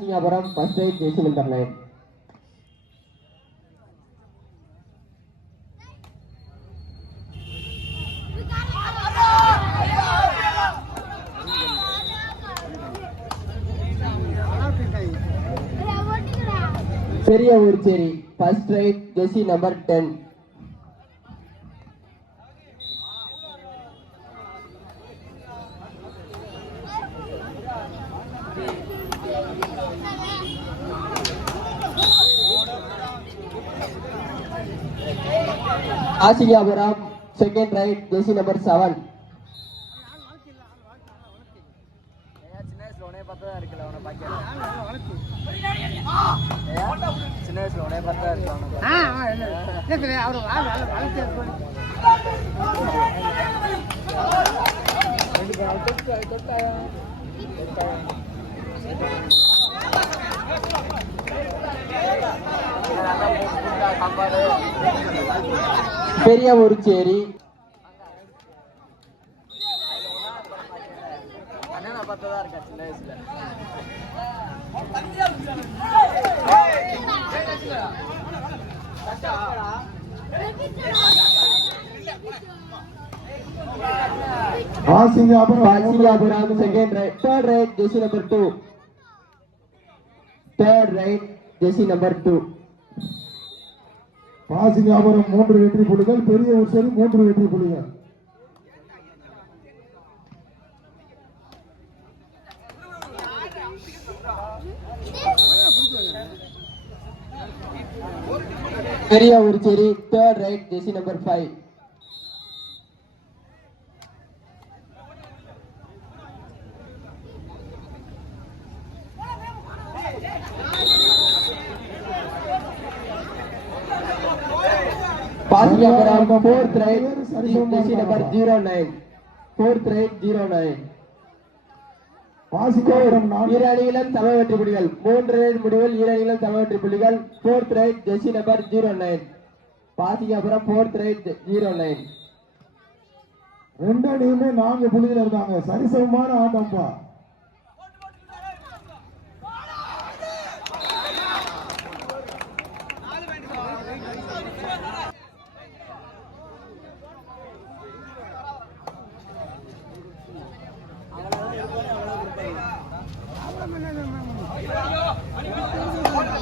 Pasingapuram first right Jaish number nine பெரிய ஊர்ச்சேரி first right jersey number ten ஆசியாபுரம் second right jersey number seven சின்ன வயசுல பெரிய ஒரு அண்ணனை ஆசிங்காபுரம் செகண்ட் ரைட் தேர்ட் ரைட் ஜெசி நம்பர் டூ தேர்ட் ரைட் ஜெசி number two Pasingapuram மூன்று வெற்றி புள்ளிகள் பெரிய உற்சவம் மூன்று வெற்றி புள்ளிகள். பெரிய உருச்சேரி தேர்ட் ரைட் ஜெசி number five Pasingapuram fourth right jersey number zero nine fourth right zero nine இரு அணிகளும் சம வெற்றி புள்ளிகள். மூன்று ரைட் முடிவில் அணிகளும் சம வெற்றி புள்ளிகள். Fourth right jersey number zero nine Pasingapuram fourth right zero nine ரெண்டு அணியுமே நான்கு புள்ளிகள் இருக்காங்க சரிசமமான ஆட்டம்ப்பா